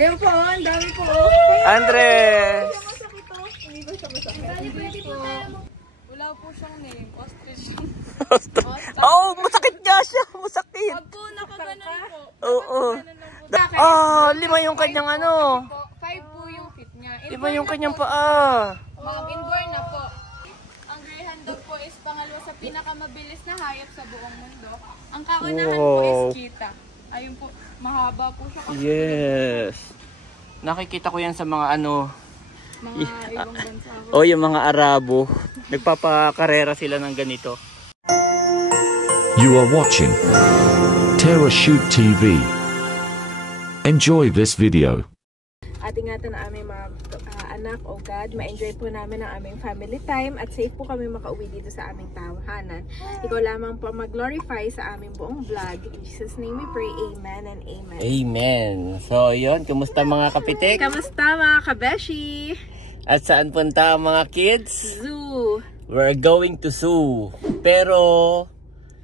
Ayun po, ang dami po. Andre! Hindi ko siya masakit. Hindi po. Wala po siyang name. Ostrich. Oh, masakit nga siya. Masakit. Pag po nakaganon po. Oo. Lima yung kanyang ano. 5 po yung fit niya. Lima yung kanyang paa. Inborn na po. Ang Greyhound dog po is pangalawa sa pinakamabilis na hayop sa buong mundo. Ang kaunahan po is cheetah. Ayun po, mahaba po siya. Yes. Nakikita ko yan sa mga ano. Mga ibang bansa. Yung mga Arabo. Nagpapakarera sila ng ganito. You are watching Terra Shoot TV. Enjoy this video. At ingatan na aming mga anak, oh God, ma-enjoy po namin ang aming family time at safe po kami makauwi dito sa aming tahanan. Ikaw lamang po mag-glorify sa aming buong vlog. In Jesus' name we pray, amen and amen. Amen. So yun, kumusta mga kapitik? Kamusta mga kabeshi? At saan punta ang mga kids? Zoo. We're going to zoo. Pero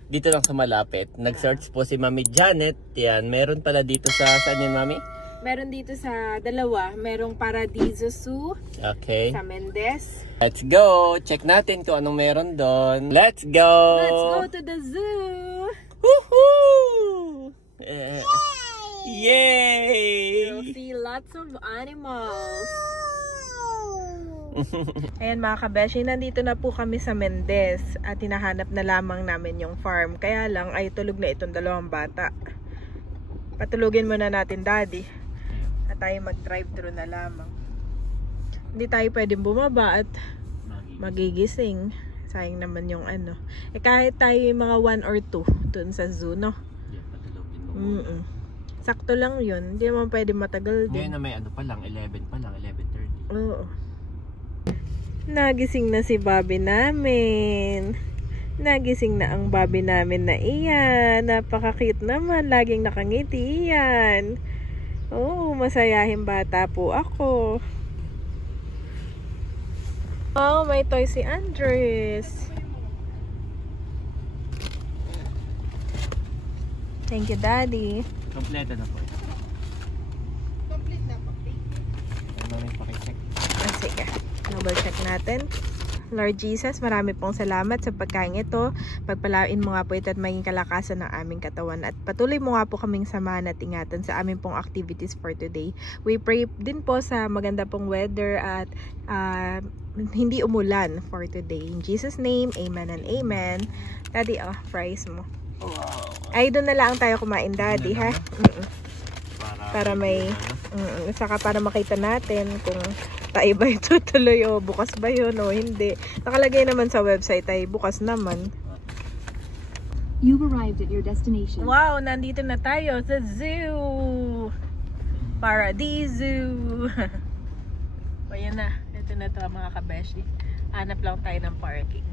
dito lang sa malapit. Nag-search po si Mami Janet. Yan, meron pala dito sa saan yun, Mami? Meron dito sa dalawa. Merong Paradiso Zoo. Okay. Sa Mendez. Let's go. Check natin kung anong meron doon. Let's go. Let's go to the zoo. Woohoo! Yay! You'll see lots of animals. Ayan mga kabeshi, nandito na po kami sa Mendez at hinahanap na lamang namin yung farm. Kaya lang ay tulog na itong dalawang bata. Patulugin muna natin daddy at tayo mag-drive-thru na lamang. Hindi tayo pwedeng bumaba at magigising. Sayang naman yung ano. Kahit tayo yung mga 1 or 2 dun sa zoo, no? Sakto lang yun. Hindi naman pwede matagal din. Ngayon na may ano pa lang, 11 pa lang, 11:30. Oo. Nagising na si Bobby namin. Nagising na ang Bobby namin na iyan. Napaka-cute naman. Laging nakangiti iyan. Oh, masayahin bata po ako. Oh, may toy si Andres. Thank you, Daddy. Kompleto na po. Complete na po. Ano na yung pakicheck? Sige. Double check natin. Lord Jesus, marami pong salamat sa pagkain ito. Pagpalain mo nga po ito at maging kalakasan ng aming katawan. At patuloy mo nga po kaming samahan at ingatan sa aming pong activities for today. We pray din po sa maganda pong weather at hindi umulan for today. In Jesus' name, amen and amen. Daddy, fries mo. Wow. Ay, doon na lang tayo kumain, Daddy, ha? Para may saka para makita natin kung tayo ba yung tutuloy o bukas ba yun o hindi. Nakalagay naman sa website ay bukas naman. You've arrived at your destination. Wow, nandito na tayo sa zoo. Paradiso. O yan na, ito na to mga kabeshi. Hanap lang tayo ng parking.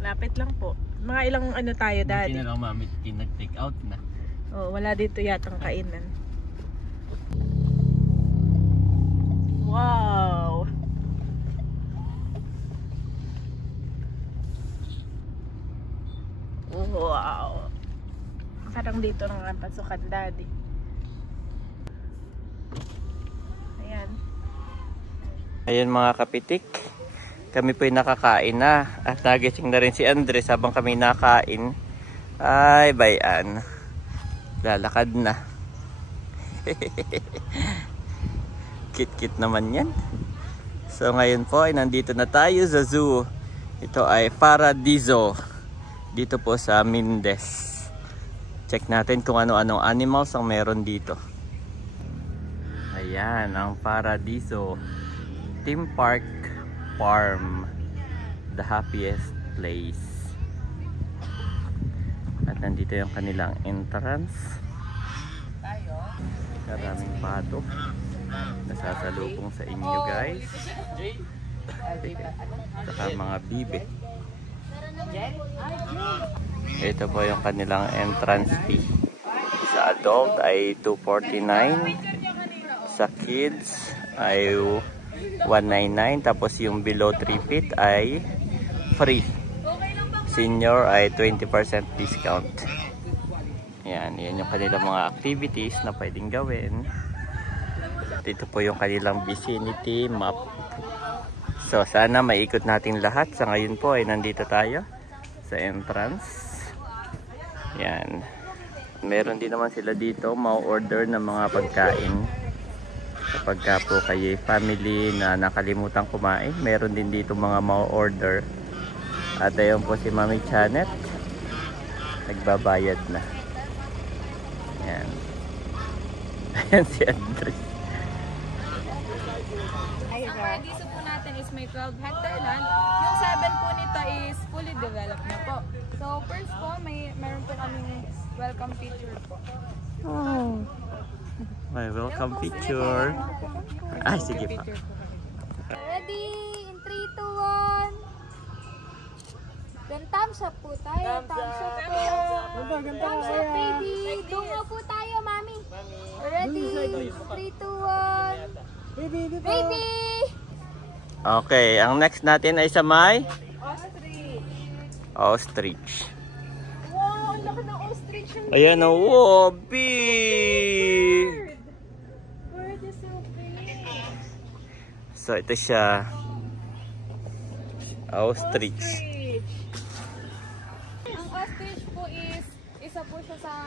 Lapit lang po. Mga ilang ano tayo, Daddy? Hindi na lang Mami, nag-take out na. Oh, wala dito yatang kainan. Wow! Wow! Parang dito ng pasukan, Daddy. Ayan. Ayan mga kapitik. Kami po'y nakakain na. At nagising na rin si Andres habang kami nakain. Ay, bayan. Lalakad na. Kit-kit naman yan. So ngayon po ay nandito na tayo sa zoo. Ito ay Paradiso. Dito po sa Mendez. Check natin kung ano-anong animals ang meron dito. Ayan ang Paradiso Theme Park Farm. The happiest place. At nandito yung kanilang entrance. Maraming pato nasasalubong sa inyo guys. Saka mga bibe. Ito po yung kanilang entrance fee. Sa adult ay $249. Sa kids ay $199. Tapos yung below 3 feet ay free. Senior ay 20% discount. Yan. Yan yung kanilang mga activities na pwedeng gawin. Dito po yung kanilang vicinity map. So sana maikot natin lahat. Sa ngayon po ay nandito tayo sa entrance. Yan. Meron din naman sila dito ma-order ng mga pagkain. Kapag po kayo family na nakalimutan kumain, meron din dito mga ma-order. At ayun po si Mami Janet. Nagbabayad na. Yan. Ayan si Andres. Ang paradiso po natin is may 12 hectare land. Yung 7 po nito is fully developed na po. So first po, meron po kaming welcome feature po. Oh. May welcome picture. Ay, sige pa. Ready? In 3, 2, 1. Then thumbs up po tayo. Thumbs up po. Thumbs up, baby. Dungo po tayo, mami. Ready? 3, 2, 1. Baby! Okay, ang next natin ay sa may Ostrich. ostrich. Wow, ang laki ng ostrich. Ayan o, oh, big! Bird is so big. So, ito siya. Ostrich. Ang ostrich po is isa po siya sa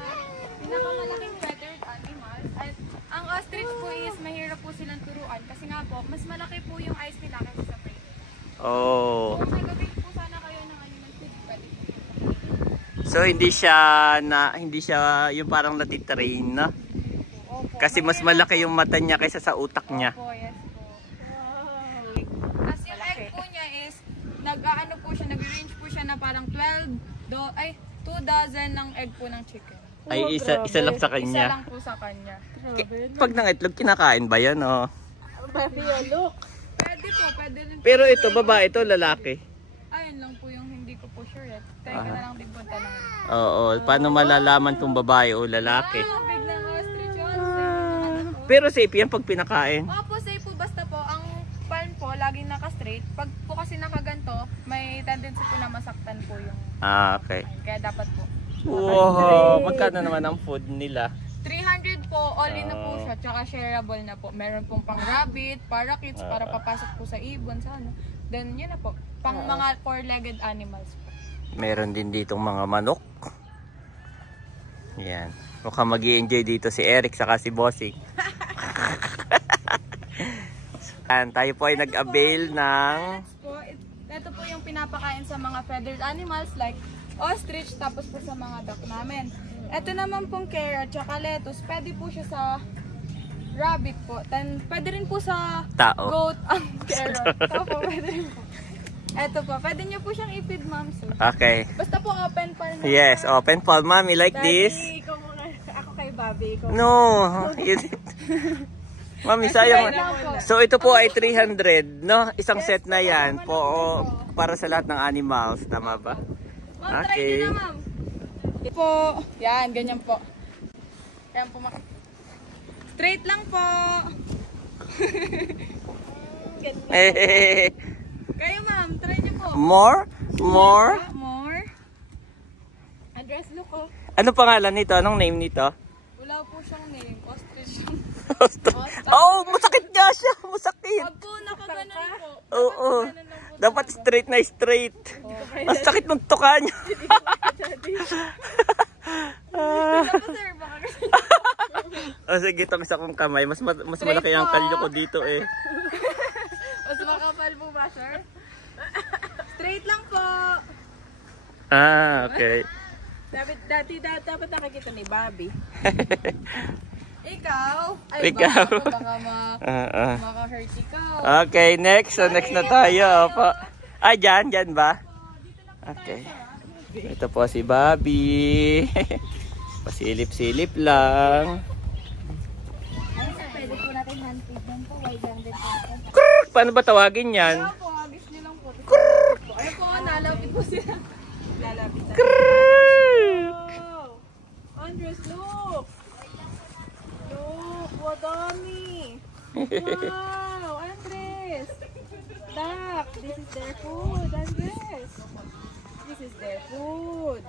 pinakamalaking feathered animals. At ang ostrich po is mahirap po silang turuan kasi nga po, mas malaki po yung eyes nila kaysa sa brain. Oh. Kung nagabit po sana kayo ng animal food, pwede po. So, hindi siya yung parang natitrain, no? Opo. Kasi mas malaki yung mata niya kaysa sa utak niya. Opo, yes po. As yung egg po niya is, nag-ano po siya, nag-range po siya na parang 2 dozen ng egg po ng chicken. Ay, isa lang sa Isa kanya. lang po sa kanya. Pag nang itlog, kinakain ba yan, oh? Pwede po, pwede rin po. Pero ito, babae ito, lalaki. Ayun lang po yung hindi ko po sure eh. Tayo na lang din po tanong. Oo, paano malalaman kung babae o lalaki? Ah, big na ostrich yun. Pero safe yan pag pinakain. Opo, safe po. Basta po, ang palm po, laging naka-straight. Pag po kasi nakaganto, may tendency po na masaktan po yung Ah, okay. kaya dapat po. Wow, magkano naman ang food nila? 300 po, all-in na po siya, tsaka shareable na po. Meron pong pang rabbit, parakeets, para papasok po sa ibon, sa ano. Then, yun na po. Pang mga 4-legged animals po. Meron din ditong mga manok. Yan. Mukhang mag-i-enjoy dito si Eric saka si Bossing. Yan, tayo po ay nag-avail ng... Ito po yung pinapakain sa mga feathered animals like ostrich, tapos po sa mga duck namin. Ito naman pong carrot, tsaka lettuce, pwede po siya sa rabbit po. Then, pwede rin po sa Tao. goat ang carrot. Opo, pwede rin po. Ito po, pwede nyo po siyang i-feed, ma'am. So, Okay. basta po open palm. Yes, open palm, mommy, like this. Ikaw muna. Ako kay Bobby. Ikaw. No. Mami, sayang. So, ito po ay 300, no? Isang set na yan po para sa lahat ng animals. Tama ba? Ma'am, try Okay. nyo na, ma'am. Po, yan, ganyan po. Yan po, straight lang po. Kayo, ma'am, try nyo po. More? More? More. Address look, oh. Ano pangalan nito? Anong name nito? Wala po siyang name. Ostrich. Oh, masakit niya siya. Masakit. Pag po nakaganon po. Oo. Dapat straight na straight. Ang sakit ng tuka niya. Sir, baka Oh, sige, itong isa kong kamay. Mas malaki ang kalyo ko dito eh. mas makapal po ba, sir? Straight lang po. Ah, okay. Dapat nakikita ni Bobby. Ikaw? Ikaw. Baka maka-hurt ikaw. Okay, next. So, next na tayo. Opo. Ah, dyan ba? Okay. Ito po si Bobby. Pasilip-silip lang. Pwede po natin hand-feed din po. Wide handed po. Paano ba tawagin yan? Kaya po, agis nyo lang po. Ayun po, nalapit po sila. Lalapit na. Andres, look! Look, wadami! Wow, Andres! Duck, this is their food, Andres! This is their food.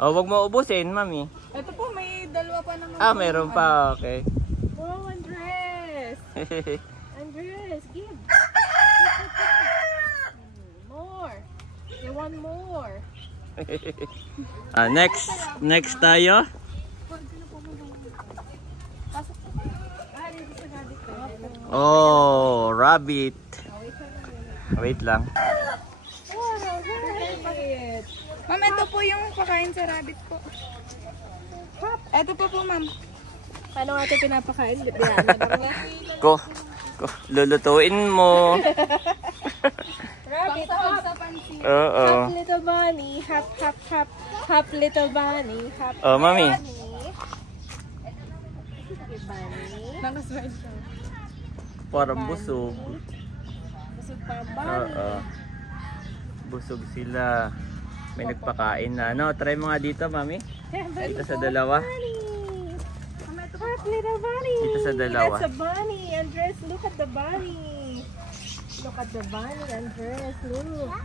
Oh, wag mo ubusin, mami. Ito po, may dalawa pa naman. Ah, meron pa. Okay. Wow, Andres! Andres, give! More! You want more? Next tayo. Oh, rabbit. Wait lang. Ma'am, ito po yung pakain sa rabbit po. Ito po ma'am. Paano nga ito pinapakain? Ko, lulutuin mo. Rabbit, hop. Oo. Hop little bunny, hop, hop, hop. Hop little bunny, hop. Oh, mami. Nakaswerte siya. Parang busog. Busog pa ang bunny. Oo. Busog sila. May nagpakain na. Ano, try mo nga dito, mami. Dito sa dalawa. Hop little bunny. Dito sa dalawa. That's a bunny. Andres, look at the bunny. Look at the bunny, Andres. Look.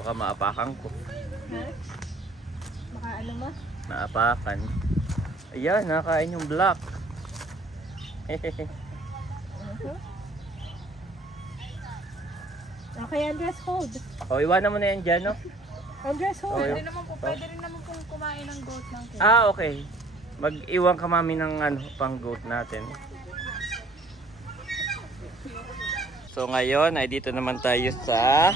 Baka maapakan ko. Ha? Baka ano mo? Maapakan. Ayan, nakain yung black. Okay, Andres, hold. O, iwanan mo na yan dyan, no? Andres, hold. Okay. Pwede rin naman pong kumain ng goat ng cake. Ah, okay. Mag-iwan ka mami ng ano, pang goat natin. So ngayon ay dito naman tayo sa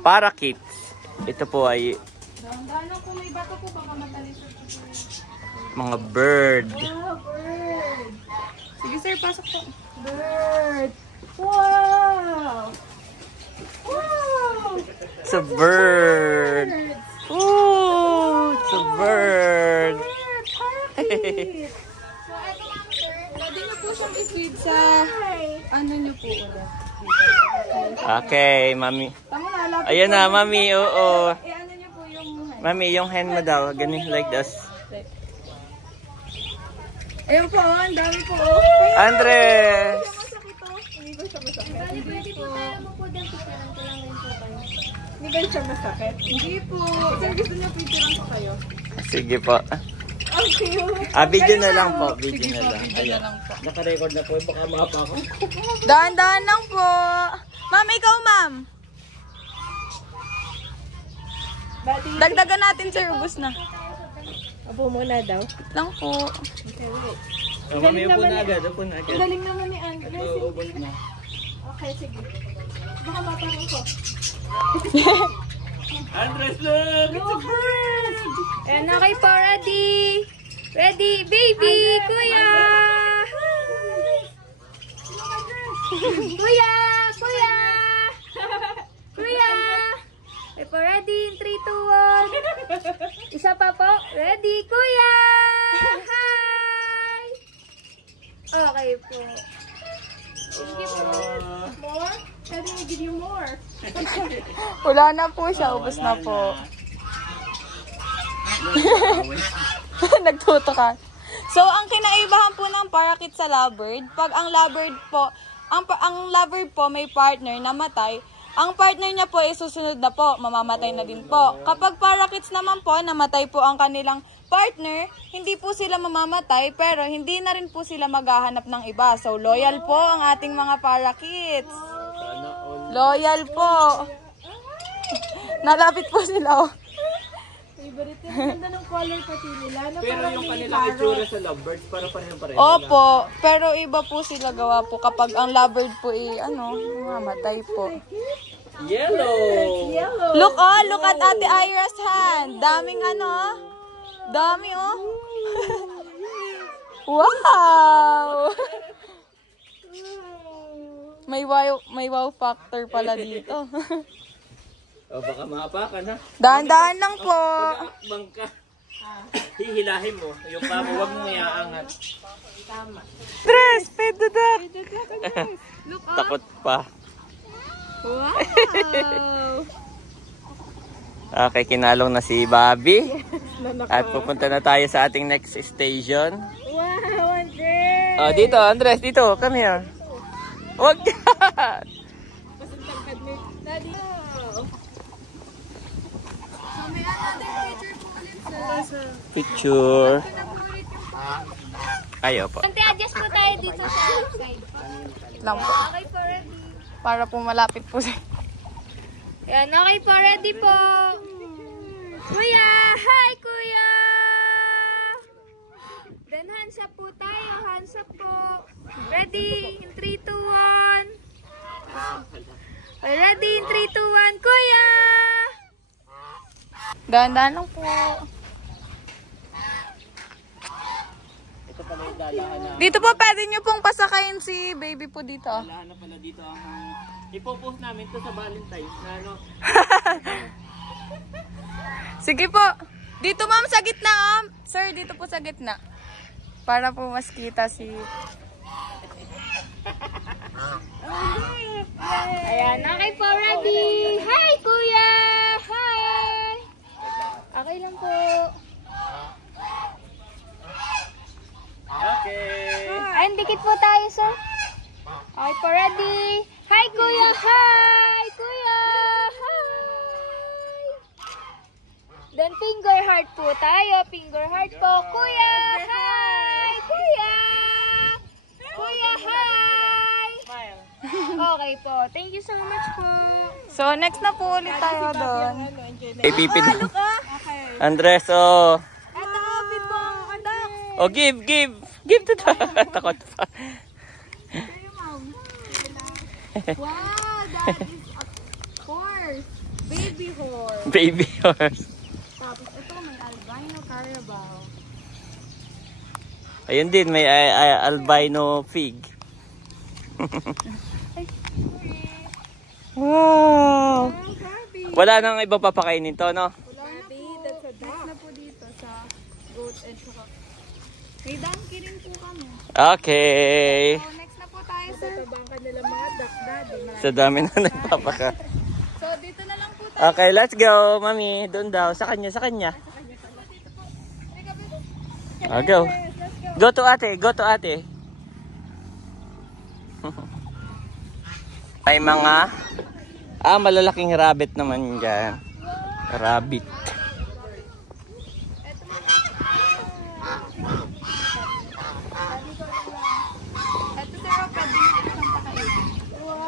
parakeets. Ito po ay Dahan-dahan kung may bato po, baka matalisod po. mga bird. Wow, bird. Sige sir, pasok po. Bird. Wow. Wow. It's a bird. Ooh, it's a bird. Parakeet. So, ito lang, sir. Pwede niyo po siyang i-feed sa ano niyo po ulit. Okay, mami. Tama na, lapit Ayan po. na, mami. Oo. Ano niyo po yung Mami, yung hen mo daw. Ganun like this. Ayun po, ang dami po. Andres! Masakit to. Hindi ba siya masakit? Bali, pwede po tayo magpudang picturean ko lang rin po kayo. Hindi ba siya masakit? Hindi po. Sir, gusto niyo picturean ko kayo? Sige po. Ang cute. Ah, video na lang po. Video Sige na po, lang. video Ayan. na lang po. Naka-record na po. Baka maapakan. Dahan-dahan lang po. Ma'am, ikaw ma'am. Dagdagan natin sir, ubus na. Apo muna daw. Lang po. Oh, mami, upo na agad. Upo na agad. Ang galing naman ni Andres. Ubus na. Okay, sige. Baka maparang ko. Andres, look! It's a bird! Ayan, okay po, ready. Ready, baby, kuya. Kuya, kuya. Kuya. Okay po, ready, in 3, 2, 1. Isa pa po, ready, kuya. Hi. Okay po. Thank you po. More? Can we give you more? Wala na po siya, ubos na po. Nagtutukan. So, ang kinaibahan po ng parakeet sa lovebird, pag ang lovebird po, ang lovebird po may partner na matay, ang partner niya po ay susunod na po, mamamatay na din po. Kapag parakeets naman po, namatay po ang kanilang partner, hindi po sila mamamatay, pero hindi na rin po sila maghahanap ng iba. So, loyal po ang ating mga parakeets. Loyal po. Nalapit po sila, oh. Favorite yung ganda ng color pati nila. Na Pero parang yung may kanilang parrot. itsura sa lovebirds, para pareho-pareho. Opo, pero iba po sila gawa po kapag ang lovebird po mamatay po. Yellow! Yellow. Look at Ate Ira's hand. Daming dami oh. Wow! May wow factor pala dito. O, baka maapakan ha. Dahan-dahan lang po. Pag-aakbang ka, hihilahin mo. Yung pamo, huwag mo iaangat. Tres, pedodak. Takot pa. Wow! Okay, kinalong na si Bobby. At pupunta na tayo sa ating next station. Wow, Andres! Oh, dito, Andres, dito. Come here. Huwag yan! Pasintagkad ni Daddy. Picture. Ayaw po. Ante, adjust po tayo dito sa side. Lang po. Okay po, ready. Para po malapit po sa... Yan, okay po, ready po. Kuya! Hi, kuya! Then hands up po tayo. Hands up po. Ready? In 3, 2, 1. Ready? In 3, 2, 1. Kuya! Dahan-dahan lang po. Dito po, pwede nyo pong pasakayin si baby po dito. Wala na pala dito ang ipopost namin to sa Valentine's na ano. Sige po. Dito ma'am sa gitna. Sir, dito po sa gitna. Para po mas kita si... Ayan, okay po, ready. Hi, kuya! Hi! Okay lang po. Okay. Ayan, dikit po tayo, sir. Okay po, ready. Hi, kuya! Hi! Kuya! Hi! Then, finger heart po tayo. Finger heart po. Kuya! Hi! Kuya! Kuya, hi! Okay po. Thank you so much po. So, next na po ulit tayo doon. Ipipid. Andres, oh. Eto, bito. Anak. Oh, give. Give to the... Takot pa. Wow, that is a horse. Baby horse. Baby horse. Tapos ito may albino carabao. Ayun din, may albino fig. Wow! Wala nang iba papakainin to, no? That's a duck. Na po dito sa goat and saka. May donkey rin po kami. Okay. So, next na po tayo, sir. Sa dami na nagpapaka. So, dito na lang po tayo. Okay, let's go, mami. Doon daw. Sa kanya. Oh, go. Go to ate. May mga malalaking rabbit naman dyan. Rabbit.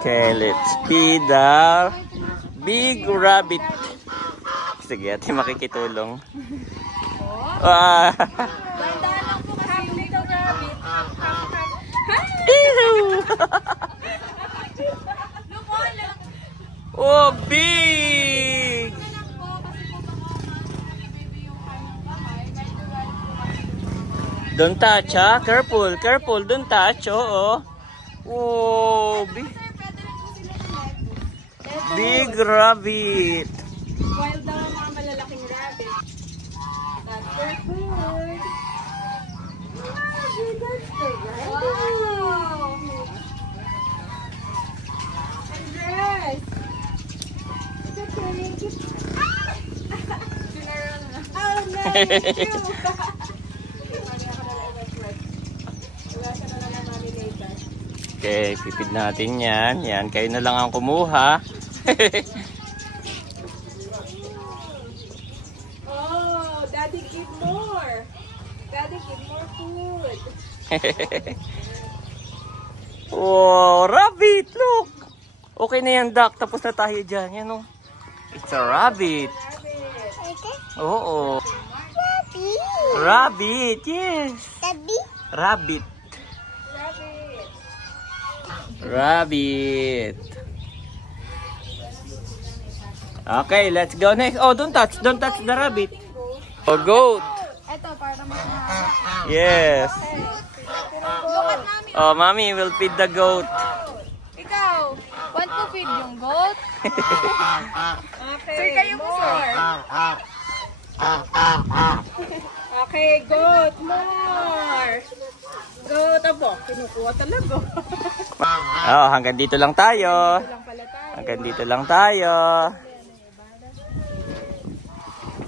Okay, let's feed the big rabbit. Sige, ate makikitulong. Wow. Dahan-dahan lang po kasi yung little rabbit. Oh, big! Don't touch, ha? Careful. Don't touch, oo. Oh, big rabbit. Wild daw ang mga malalaking rabbit. That's their food. Wow! Andres! Oh, no! Okay, pipid natin yan. Yan, kayo na lang ang kumuha. Oh, Daddy give more. Daddy give more food. Oh, rabbit, look. Okay na yan, duck. Tapos na tayo dyan. Yan, oh. It's a rabbit. Oo. Rabbit, yes. Rabbit. Okay, let's go next. Oh, don't touch the rabbit. Oh, goat. Ito, para mas mahaba. Yes. Look at mami. Oh, mommy will feed the goat. Ikaw, want to feed yung goat? Okay. Sir, kayo po, sir. Okay, goat, more. Goat, abo. Kinukuha talaga. Oh, hanggang dito lang tayo. Lang pala tayo. Hanggang dito lang tayo.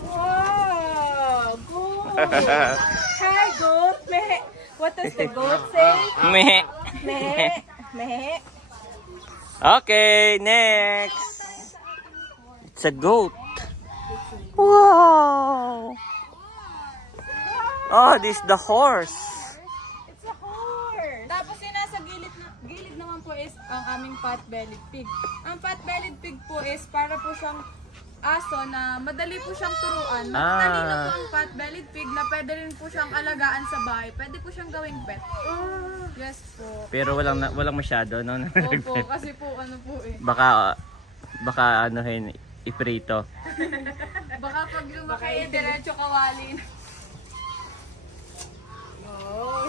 Wow, goat. Hi, goat. Meh. What does the goat say? Meh. Meh. Meh. Okay, next. It's a goat. Wow. Oh, this is the horse. It's a horse! Tapos yung nasa gilid naman po is ang aming pot-bellied pig. Ang pot-bellied pig po is para po siyang aso na madali po siyang turuan. Matalino po ang pot-bellied pig na pwede rin po siyang alagaan sa bahay. Pwede po siyang gawing pet. Yes po. Pero walang masyado, no? Opo, kasi po ano po eh. Baka anuhin, iprito. Baka pag lumaki, diretso kawalin.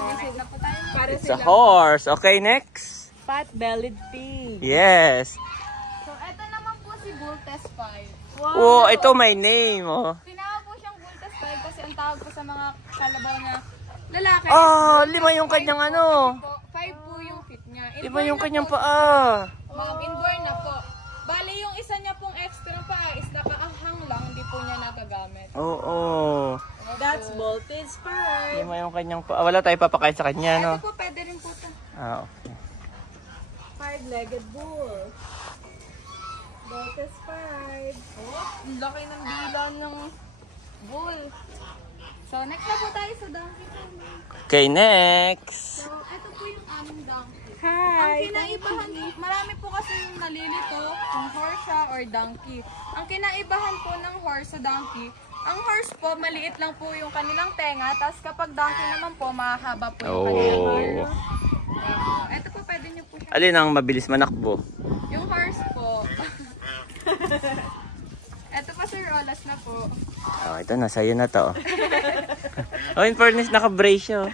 Next na po tayo. Para It's a horse. Okay, next. Pot-bellied pig. Yes. So, eto naman po si Bull Test 5. Oh, ito my name. Oh, Tinawag po siyang Bull Test 5 kasi ang tawag po sa mga kalabaw na lalaki. oh 5 yung kanyang ano. 5 po yung fit niya. 5 yung kanyang paa. Inborn na po. Bali, yung isa niya pong extra paa is nakaahang lang, hindi po niya nagagamit. Oo. That's Maltese Spy. 5 yung kanyang paa. Wala tayo papakain sa kanya, no? Ito po, pwede rin po ito. Ah, okay. 5-legged bull. Maltese Spy. Ang laki ng bilang ng bull. So, next na po tayo sa donkey. Okay, next. So, ito po yung aming donkey. Ang Hi. kinaibahan, marami po kasi yung nalilito kung horse siya or donkey. Ang kinaibahan po ng horse sa donkey, ang horse po, maliit lang po yung kanilang tenga, tapos kapag donkey naman po, mahaba po yung kanilang hair. Ito po, pwede nyo po siya. Alin ang mabilis manakbo? Yung horse po. Ito po, Sir Rolas na po. Oh, ito na. Sa'yo na to. Oh, in fairness, naka-brace siya.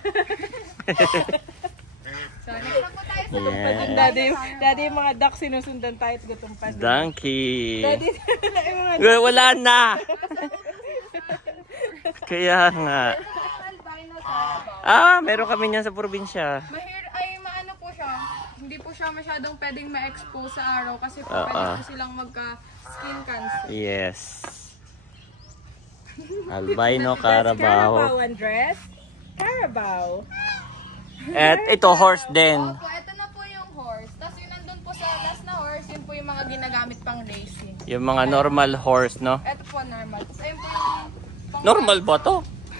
So, next na po tayo sa Yeah. Daddy, yung mga duck sinusundan tayo at gutom pa. Donkey. Daddy, yung mga Wala na. Kaya nga. albino sa Meron kami niyan sa probinsya. maano po siya. Hindi po siya masyadong pwedeng ma-expose sa araw kasi po Oo. pwede po silang magka-skin cancer. Yes. Albino Carabao. Carabao ang dress. Carabao. At ito, horse din. Opo, ito na po yung horse. Tapos yung nandun po sa last na horse, yun po yung mga ginagamit pang racing. Yung mga normal horse, no? Ito po normal. Tapos ayun po yung pang Normal ba to?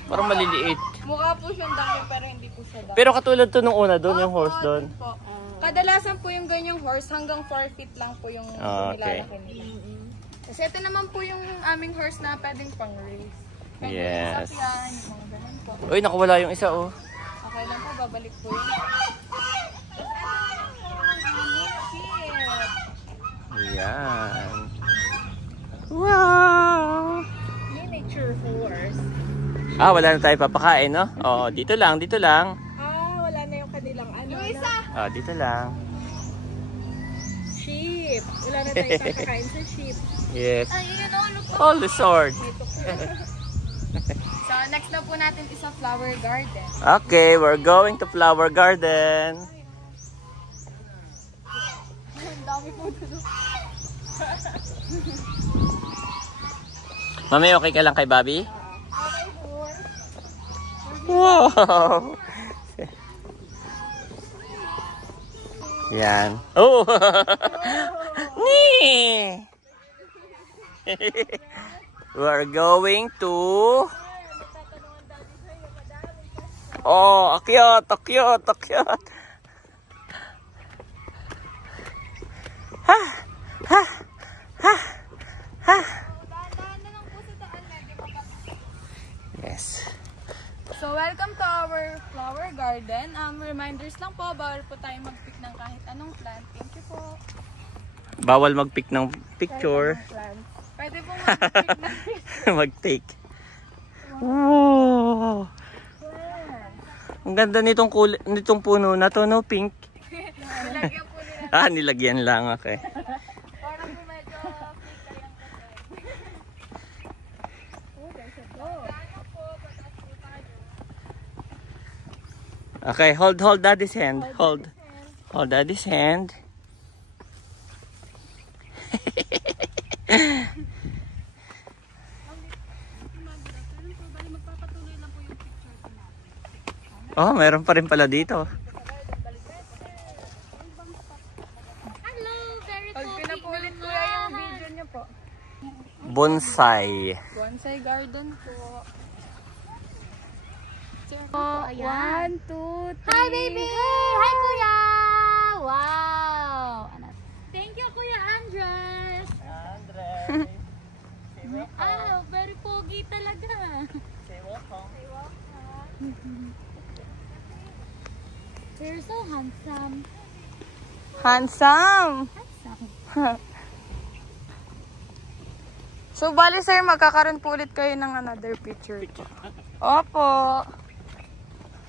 Parang maliliit. mukha po siyang donkey pero hindi po siya donkey. Pero katulad to nung una doon, yung horse Opo, doon. dun po. Kadalasan po yung ganyang horse, hanggang 4 feet lang po yung Okay. nilalaki nila. Kasi ito naman po yung aming horse na pwedeng pang race. Pwede Yes. sasakyan, yung mga ganun po. Uy, nakawala yung isa, oh. Okay lang po, babalik po yun. Ayan. Wow! Miniature horse. Wala na tayo papakain, no? Oo, dito lang, dito lang. Wala na yung kanilang ano. Yung isa! Dito lang. Sheep. Wala na tayo kakakain sa sheep. Yes. Ay, yun, look po. All the sword. So, next na po natin is a flower garden. Okay, we're going to flower garden. Ang dami po dito. Mami, okay ka lang kay Bobby? Okay, horse. Wow! Yan. Oh! Nee! We're going to... Oh, cute, cute, cute. Ha! Ha! Ha! Ha! Dahan-dahan na lang po sa daan. Medyo Yes. So, welcome to our flower garden. Reminders lang po, bawal po tayo mag-pick ng kahit anong plant. Thank you po. Bawal mag-pick ng picture. Pwede po mag-pick ng Mag-take. Wow! Ang ganda nitong nitong puno na to, no? Pink. nilagyan po nila. Nilagyan lang. Okay. Parang po medyo pink kayo. Okay, hold daddy's hand. Hold daddy's hand. Oh, meron pa rin pala dito. Hello, very Pag cool. pinapulit ko yung video niyo po. Bonsai. Bonsai garden po. Ayan. 1, 2, 3. Hi, baby! Hi, kuya! Wow! Thank you, Kuya Andres! Andres! Say welcome. Ah, very pogi talaga. Say welcome. Say welcome. You're so handsome. Handsome! Handsome. So, bali sir, magkakaroon po ulit kayo ng another picture. Opo.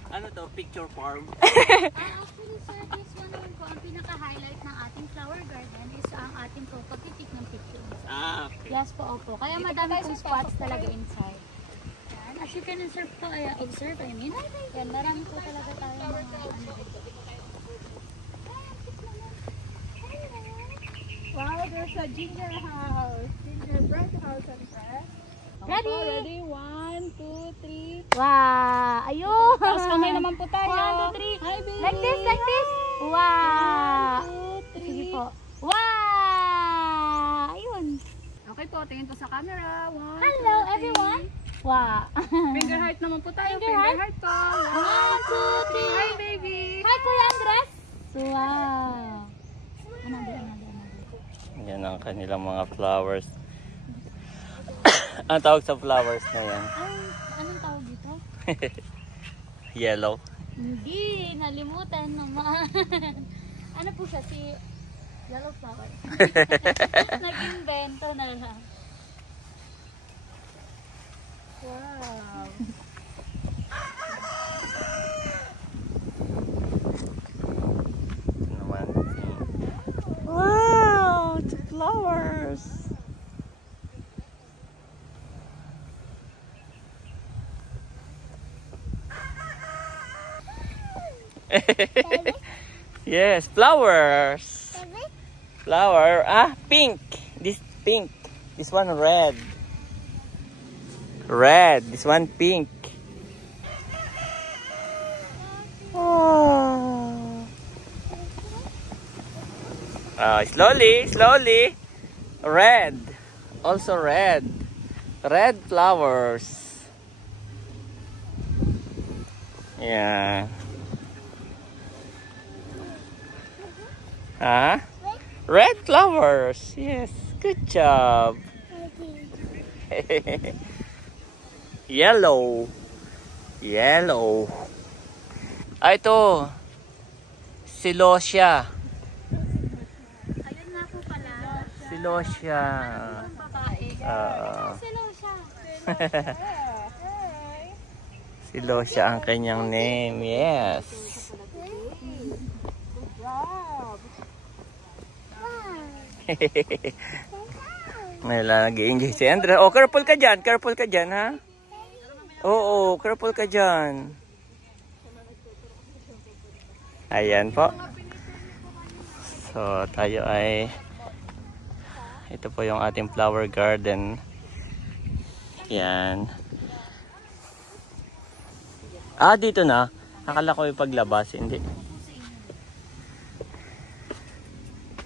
Ano to? Picture farm? Actually, sir, this one naman po, ang pinaka-highlight ng ating flower garden is ang ating po pagtitik ng pictures. Okay. Yes po, opo. Kaya madami pong spots talaga inside. Yan. As you can observe po, yan, marami po talaga tayo mga Wow, there's a ginger house. Gingerbread house and bread. Ready? Ready? 1, 2, 3. Wow! Ayun! Tapos kamay naman po tayo. 1, 2, 3. Hi, baby. Like this, like this. Wow! 1, 2, 3. Sige po. Wow! Ayun. Okay po, tingin po sa camera. 1, Hello, everyone. Wow. Finger heart naman po tayo. Finger heart? heart po. 1, 2, 3. Hi, baby. Hi, Kuya Andres. Wow. Another. Yan ang kanilang mga flowers. Ang tawag sa flowers na yan? Anong tawag dito? Yellow. Hindi, nalimutan naman. Ano po siya? Si yellow flower. Nag-invento na lang. Wow. Ito naman. Wow, the flowers. Yes, flowers. Flower. Pink. This pink. This one red. Red. This one pink. Oh. Slowly, slowly. Red. Also red. Red flowers. Yeah. Red flowers. Yes. Good job. Yellow. Yellow. Ito. Celosia. Ayun nga po pala. Celosia. Babae. Silo siya. Celosia ang kanyang name. Yes. May nag-i-enjoy si Andra. Oh, careful ka dyan. Careful ka dyan, ha? Oo, careful ka dyan. Ayan po. So, tayo ay... Ito po yung ating flower garden. Yan. Dito na. Akala ko yung paglabas. Hindi.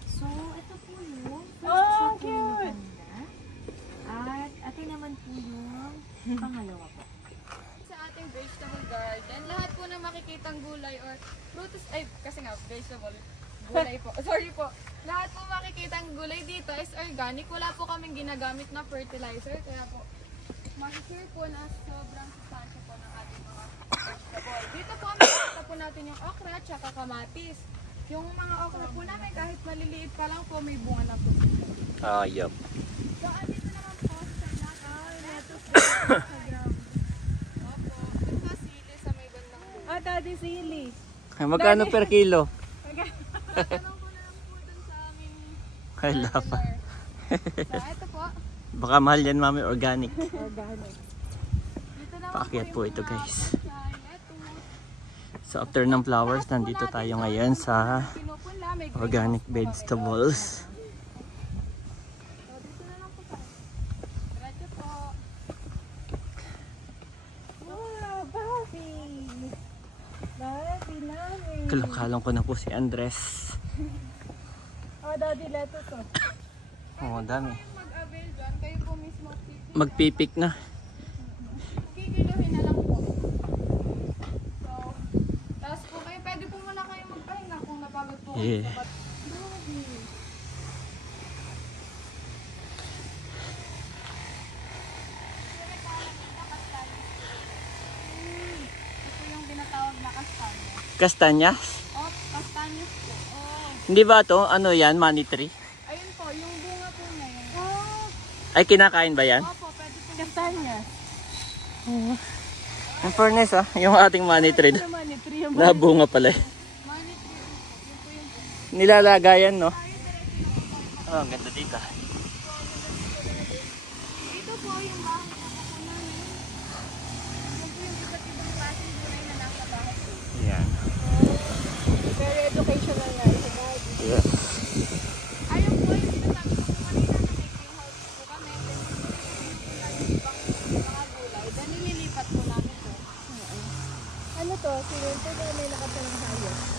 So, ito po yung Oh, cute! At ito naman po yung pangalawa po. Sa ating vegetable garden, lahat po na makikitang gulay or fruits, kasi nga, vegetable, gulay po. Sorry po. Lahat po makikitang gulay dito is organic. Wala po kaming ginagamit na fertilizer. Kaya po, makikita po na sobrang sustansya po ng ating mga vegetable. Dito po, makikita po natin yung okra at saka kamatis. Yung mga okra po namin, kahit maliliit pa lang po, may bunga na po. Yup. So, andito naman po sa lettuce po sa ground. Opo. Ito sili sa may bandang dulo. Daddy Silly. Magkano per kilo? Tanong ko na lang po dun sa aming Ay, lapa. So, ito po. Baka mahal yan, mami. Organic. Organic. Dito naman Paakyat po ito, mga guys. pechay, lettuce. So, after ng flowers, nandito tayo ngayon sa Pinupunla, may green organic house po vegetables. kami. So, dito na lang po tayo. Diretso po. Wow, Bobby! Bobby namin. Kalong-kalong ko na po si Andres. Oh, Daddy, lettuce oh. Oh, dami. Mag-avail dyan, kayo po mismo Magpipik na. kikiluhin na lang po. Yeah. Ito yung tinatawag na kastanya. Kastanyas? Oh, kastanyas po. Oh. Hindi ba to? Ano yan? Money tree? Ayun po, yung bunga po na yun. Oh. Ay, kinakain ba yan? Opo, pwede po. Kastanyas. In fairness yung ating money tree. Nabunga pala. Nilalagayan, no? Oh, ang ganda dito. Ito po yung bahay na namin. Ito po yung iba't ibang klaseng gulay na nasa bahay po. Yan. Very educational nga. Yeah. Ayun po yung sinasabi ko po kanina na may greenhouse po kami. Then ibang mga gulay. Then nililipat po namin po. Ano to? Swimming pool na may nakatanong hayop?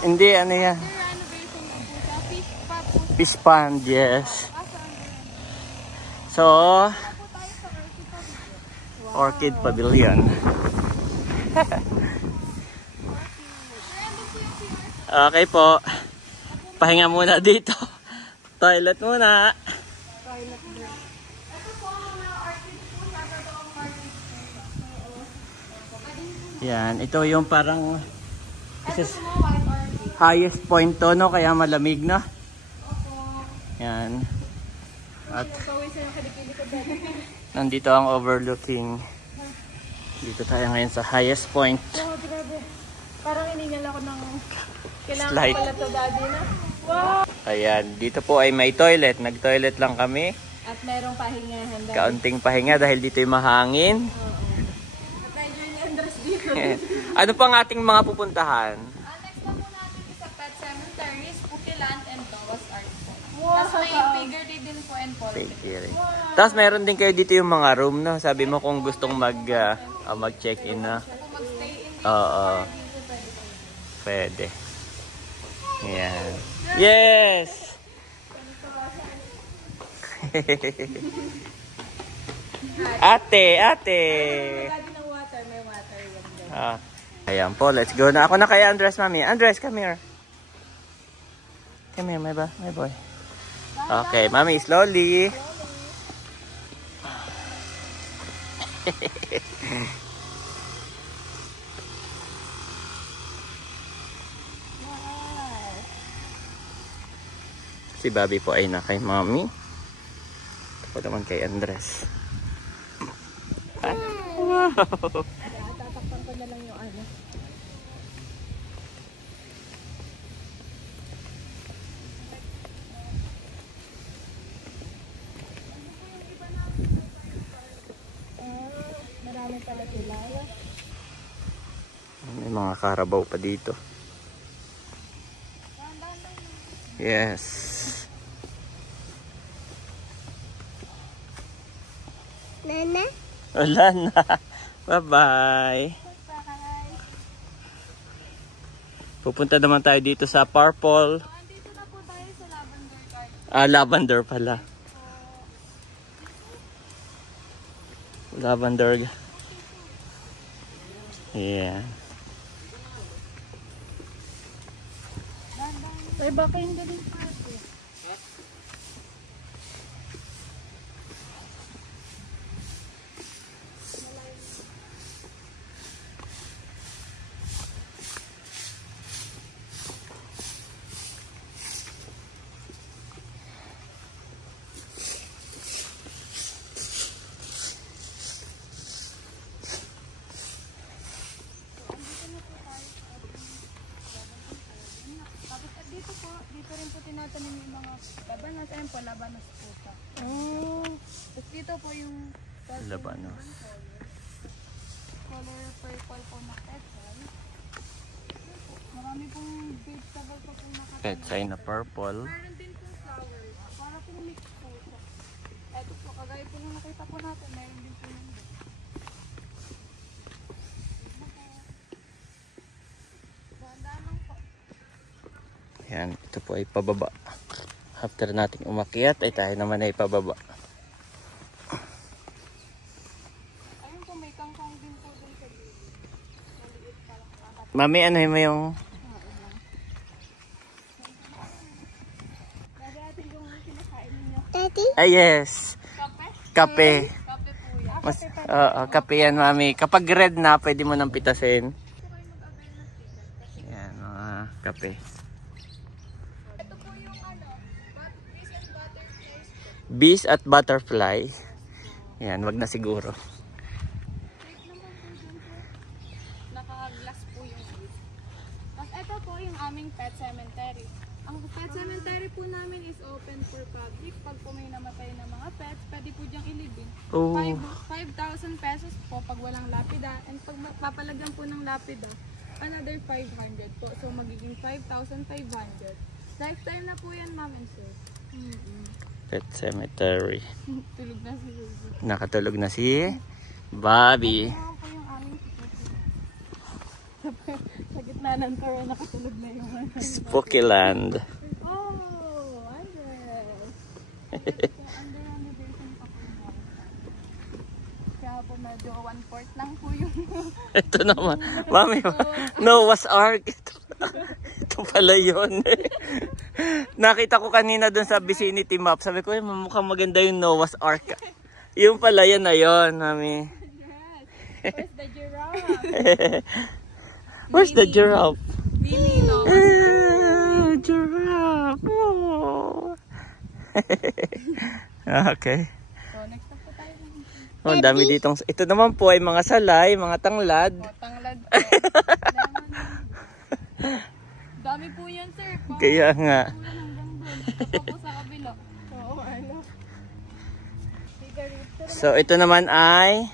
Hindi, ano yan? After renovation po sa fish pa po. Fish pond, yes. So, Po tayo sa Orchid Pavilion. Okay po. Pahinga muna dito. Toilet muna. Yan, ito yung parang highest point to, no? Kaya malamig na. Yan. At nandito ang overlooking. Dito tayo ngayon sa highest point. Oh, grabe. Parang iningal ako ng kailangan Slide. pala to daddy na. Ayan, dito po ay may toilet. Nag-toilet lang kami. At merong pahingahan daddy. Kaunting pahinga dahil dito yung mahangin. Medyo ni Andres dito. Ano pang ating mga pupuntahan? Next na po natin sa Pet Cemetery, Spookyland, and Noah's Ark po. Wow. Tapos may figure din po and politics. Figure. Tapos meron din kayo dito yung mga room, no? Sabi mo kung gustong mag-check-in na. Kung mag-stay in Oo. Pwede. Yan. Yes! Ate! Daddy ng water, may water yan guys. Ayan po, let's go na. Ako na kay Andres, mami. Andres, come here. Come here, my boy. Okay, mami, slowly. Si Bobby po ay na kay mami. Ako naman kay Andres. Wow! Tatakpan ko na lang yung ano. Marami pala sila. May mga karabaw pa dito. Yes. Nana? Wala na. Bye-bye. Pupunta naman tayo dito sa Purple. Andito na po tayo sa Lavender Garden. Lavender pala. Lavender. Yeah. Ay, baka yung galing pa ito. Dito rin po tinatanim yung mga labanos. Ayun po, labanos po pa. Tapos dito po yung Labanos. color purple po na quetzal. Marami pong vegetable po po nakatanim. Petsay na purple. Meron din pong flowers. Para pong mix po siya. Eto po, kagaya po nung nakita po natin, meron din po yung dahan-dahan lang po. Yan, ito po ay pababa. After nating umakyat, ay tayo naman ay pababa. Ayun po, may kangkong din po dun sa gilid. Maliit pa lang. Mami, ano mo yung... yes. Kape. Kape po yan. Mas, kape yan, mami. Kapag red na, pwede mo nang pitasin. Yan, mga kape. Ito po yung Bees at butterfly. Yan, wag na siguro. Naka-glass po yung bees. Tapos ito po yung aming pet cemetery. Ang pet cemetery po namin is open for public. Pag po may namatay na mga pets, pwede po diyang ilibing. Oh. 5,000 pesos po pag walang lapida. And pag papalagyan po ng lapida, another 500 po. So magiging 5,500. Lifetime na po yan, ma'am and sir. Pet cemetery. Tulog na si Suzy. Nakatulog na si Bobby. Ito po yung aming sa gitna ng tour, nakatulog na yung Spooky Land. Oh, Andres. Under renovation pa po yung kaya po medyo 1/4 lang po yung Ito naman. Mami, Noah's Ark. Ito pala yun. Nakita ko kanina dun sa vicinity map. Sabi ko, mukhang maganda yung Noah's Ark. Yung pala yan na yun, mami. Where's the giraffe? Where's the giraffe? Dini, no? Giraffe. Oh. Okay. So, next na po tayo. Oh, ang dami ditong... Ito naman po ay mga salay, mga tanglad. Tanglad po. Dami po yan, sir. Kaya nga. Hanggang doon. Ito po sa kabila. Oo, ano. So, ito naman ay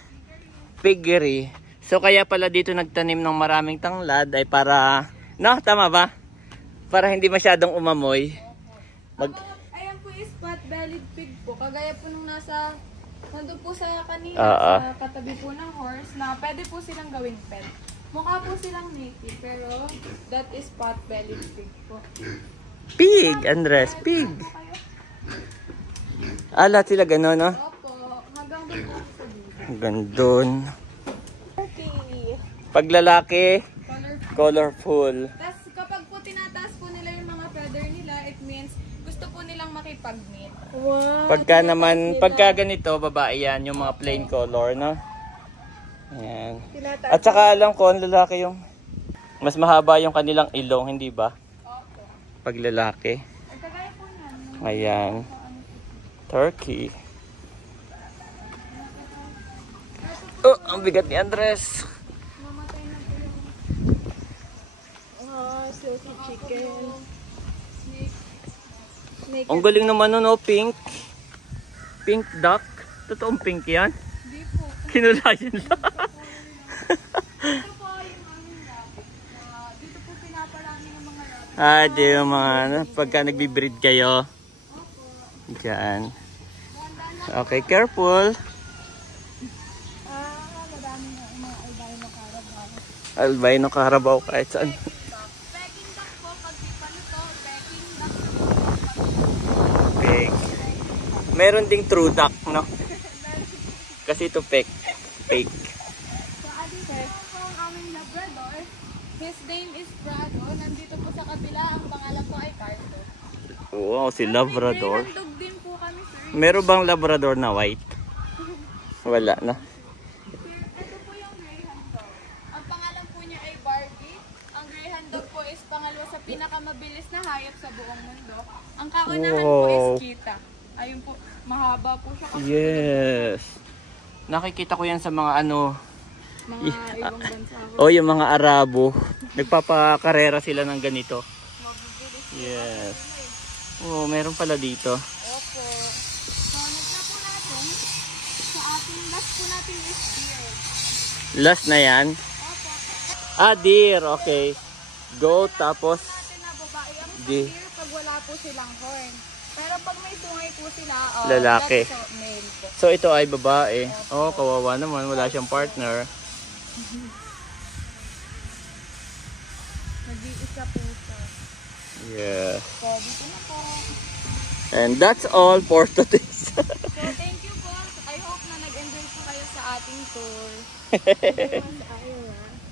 piggery. So, kaya pala dito nagtanim ng maraming tanglad ay para... No, tama ba? Para hindi masyadong umamoy. Ayan po is pot-bellied pig po. Kagaya po nung nasa... Nandun po sa kanina, sa katabi po ng horse, na pwede po silang gawing pet. Mukha po silang native, pero that is pot-bellied pig po. Pig, Andres, pig. Lahat sila gano'n, no? Opo, hanggang doon po sa dito. Hanggang doon. Pag lalaki, colorful. Tapos kapag po tinataas po nila yung mga feather nila, it means gusto po nilang makipag-mate. Wow. Pagka ganito, babae yan, yung mga plain color, no? Ayan. At saka alam ko, ang lalaki yung, mas mahaba yung kanilang ilong, hindi ba? Pag lalaki. Kagaya po yan. Ayan. Turkey. Oh, ang bigat ni Andres. Mamatay na po yung Silky chicken. snake. Ang galing naman nun, oh, pink. Pink duck. Totoong pink yan. Hindi po. Kinulayan lang. Ito po yung aming rabbit. Dito po pinaparami ng mga rabbit. Di yung mga, ano, pagka nagbi-breed kayo. Diyan. Okay, careful. Madami na yung mga albino carabao. Albino Carabao kahit saan. Peking duck po, pag di pa nito, Peking duck. Pig. Meron ding true duck, no? Kasi ito pig. Pig. So, Ate, po ang aming Labrador. His name is Prado. Nandito po sa kabila. Ang pangalan po ay Carto. Wow, si Labrador. May handog din po kami, sir. Meron bang Labrador na white? Wala na. Ito po yung Greyhound Dog. Ang pangalan po niya ay Barbie. Ang Greyhound Dog po is pangalawa sa pinakamabilis na hayop sa buong mundo. Ang kaunahan po is Cheetah. Ayun po, mahaba po siya. Yes. Nakikita ko yan sa mga ano, Mga ibang bansa. o yung mga Arabo. Nagpapakarera sila ng ganito. Yes. Oh, meron pala dito. Opo. So, next na po natin. Sa ating last po natin is deer. Last na yan. Opo. Deer. Okay. Goat, tapos Natin na babae ang Deer. deer pag wala po silang horn. Pero pag may sungay po sila, Lalaki. that's male po. so ito ay babae. Oh, kawawa naman. Wala siyang partner. Nag-iisa po siya. Yes. So, dito na po. And that's all for today. So, thank you po. I hope na nag-enjoy po kayo sa ating tour.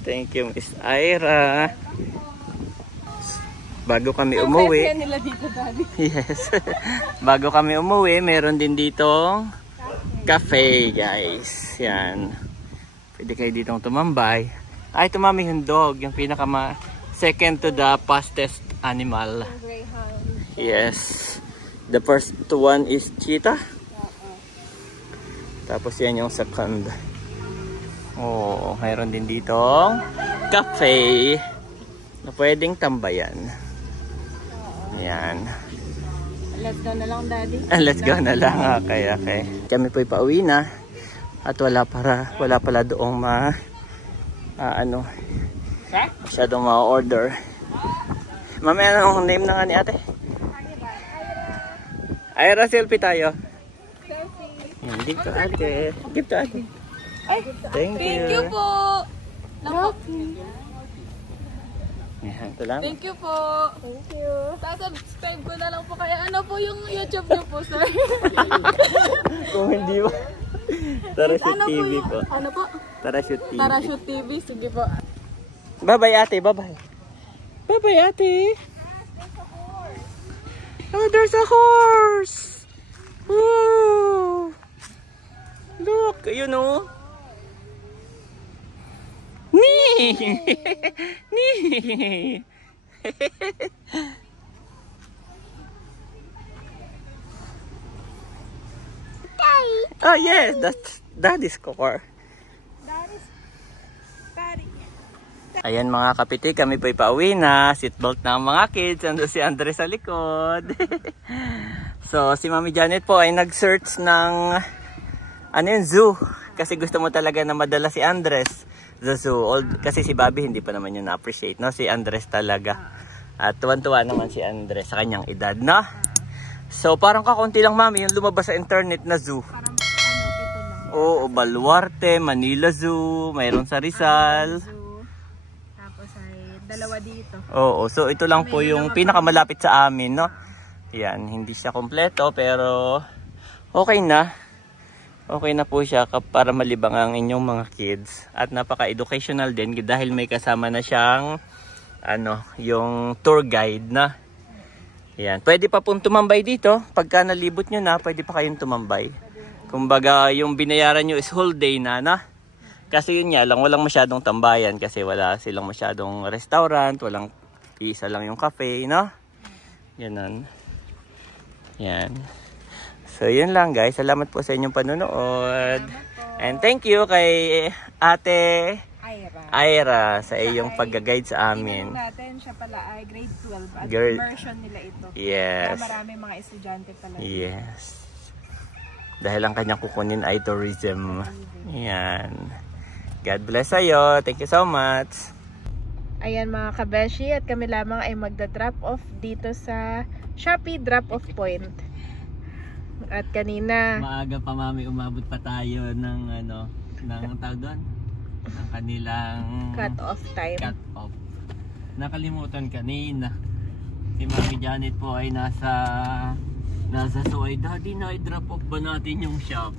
Thank you, Miss Ira. Bago kami umuwi. nila dito, Daddy. Yes. Bago kami umuwi, meron din ditong cafe, guys. Yan. Pwede kayo ditong tumambay. Ay, ito mami yung dog. Yung second to the fastest animal. Yes. The first one is cheetah. Tapos yan yung second. Oh, mayroon din ditong cafe na pwedeng tambayan. Yan. Let's go na lang, Daddy. Let's go na lang. Okay. Kami po'y pauwi na. At wala pala doong masyadong ma-order. Mami, anong name na nga ni ate? Ira, selfie tayo. Selfie. Dito ate. Give to ate. Thank you po. Yan, ito lang. Thank you po. Thank you. Subscribe ko na lang po. Kaya ano po yung YouTube niyo po, sir? Kung hindi ba? Tarashoot TV po. Ano po? Tarashoot TV. Tarashoot TV. Sige po. Bye-bye ate, bye-bye. Bye-bye ate. Oh, there's a horse. Whoa. Look, you know. Nee. Nee. Oh yes, that's Daddy's car. Ayan mga kapiti, kami po'y pauwi na. Seatbelt na ang mga kids. Ando si Andres sa likod. So, si Mami Janet po ay nag-search ng zoo. Kasi gusto mo talaga na madala si Andres sa zoo. Kasi si Bobby hindi pa naman yun na-appreciate. No? Si Andres talaga. At tuwan-tuwa naman si Andres sa kanyang edad. No? So, parang kakunti lang Mami yung lumabas sa internet na zoo. Parang ito lang. Oo, Baluarte, Manila Zoo, mayroon sa Rizal. Dalawa dito. Oo, so ito lang po yung pinakamalapit sa amin, no? Yan, hindi siya kompleto pero okay na. Okay na po siya para malibang ang inyong mga kids. At napaka-educational din dahil may kasama na siyang yung tour guide na. Yan, pwede pa pong tumambay dito. Pagka nalibot nyo na, pwede pa kayong tumambay. Kumbaga, yung binayaran nyo is whole day na. Kasi yun nga lang, walang masyadong tambayan kasi wala silang masyadong restaurant, walang isa lang yung cafe, no? Ganun. Yan. So, yun lang guys. Salamat po sa inyong panonood. And thank you kay Ate Ira sa iyong pag-guide sa amin. Tingnan natin, siya pala ay grade 12 at Girl. immersion nila ito. Yes. Kaya marami mga estudyante pala. Yes. Dahil ang kanyang kukunin ay tourism. Yan. God bless sa'yo. Thank you so much. Ayan mga kabeshi, at kami lamang ay magda-drop off dito sa Shopee drop-off point. At kanina, Maaga pa mami, umabot pa tayo ng tawag doon? Ng kanilang cut-off time. cut-off. Nakalimutan kanina. Si Mami Janet po ay nasa Suway. Daddy, na-drop off ba natin yung shop?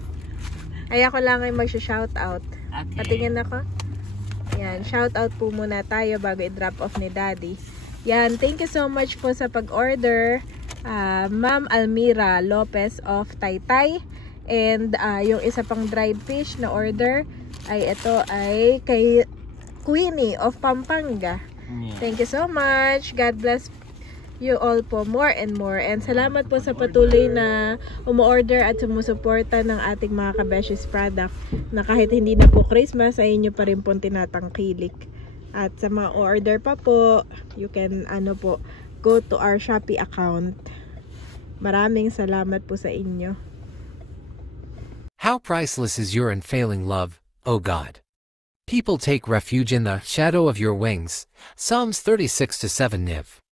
Ay ako lang ay magsha-shoutout. Okay. Patingin ako. Yan, shoutout po muna tayo bago i-drop off ni Daddy. Yan, thank you so much po sa pag-order. Ma'am Almira Lopez of Taytay. And yung isa pang dried fish na order ay ito ay kay Queenie of Pampanga. Yeah. Thank you so much. God bless you all po more and more. And salamat po sa patuloy na umu-order at sumusuporta ng ating mga kabeshis product na kahit hindi na po Christmas ay inyo pa rin po tinatangkilik. At sa mga order pa po, you can go to our Shopee account. Maraming salamat po sa inyo. How priceless is your unfailing love, O God. People take refuge in the shadow of your wings. Psalms 36:7 NIV.